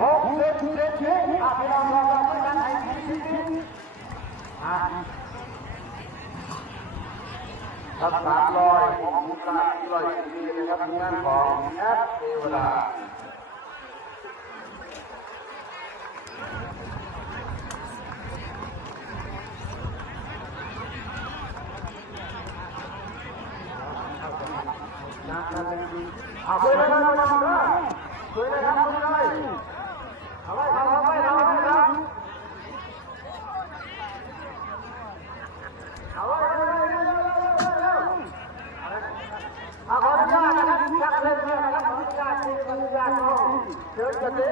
หกสิบเจ็ดชิ้นอะพี่น้องลองลองด้วยกันให้ชิ้นชิ้นอะถ้าสามร้อยของคุณตาที่ร้อยสิบปีนะครับงานของแอปเทวดาเอาไปเลยครับไปเลยครับไปเลย เอาไปเอาไปเอาไปครับเอาไปเอาขออนุญาตนะครับจักเล่นเลยนะครับขออนุญาตที่ขออนุญาตน้องเชิญกันดิ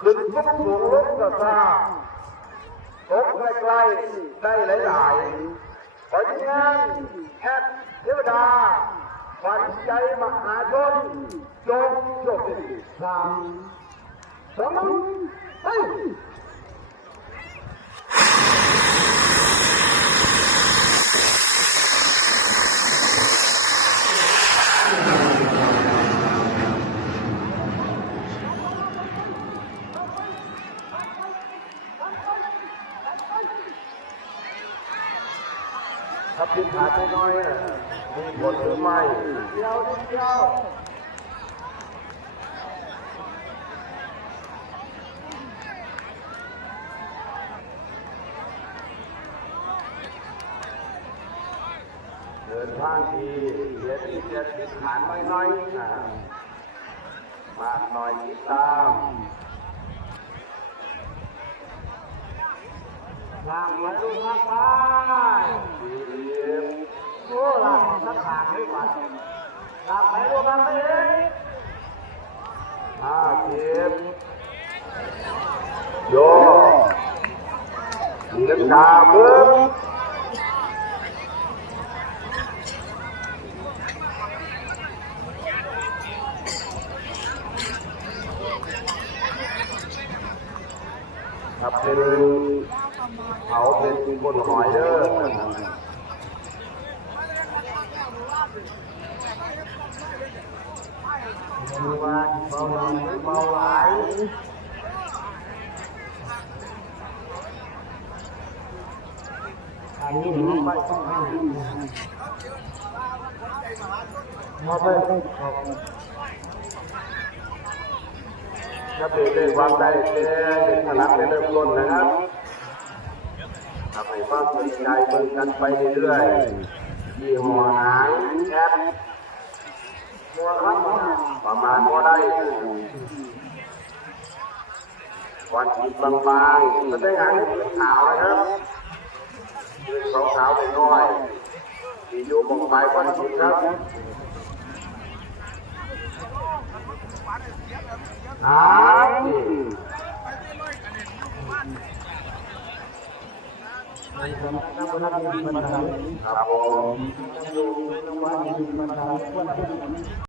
ขึ้นทุกสูงลงกระซ่าตกใกล้ๆได้หลายๆขอทีมงานแอดเทวดาฝันใจมหาชนจงโชคดีสาม สองไปถ้าพิดขาดน้อยๆน่ะมีผลหรือไม่เดียวเดียว ดินทางดีเสียที่เสียติดฐานไม่น้อยมากหน่อยติดตามทางไว้ลูมากไปดีเยี่ยมโอ้ล่ะสักขางไม่หวัดทางไหนลูมากไปเองห้าสิบโยมีน้ำตาเบิ้ง ครับเป็นเขาเป็นบนหอยเด้อเบาหวานเบาหวานเบาหวานอันนี้ไม่ต้องให้มาไปถ้า เป็นเรื่องความได้เสียเป็นพลังในเริ่มต้นนะครับทำให้ความสนใจเบิ่งกันไปเรื่อยๆยี่ห้อหางแอปตัวครับประมาณว่าได้วันที่บางๆมันได้หางขาวนะครับเป็นขาวขาวๆน้อยๆที่อยู่บนปลายวันที่ครับ ครับครับผม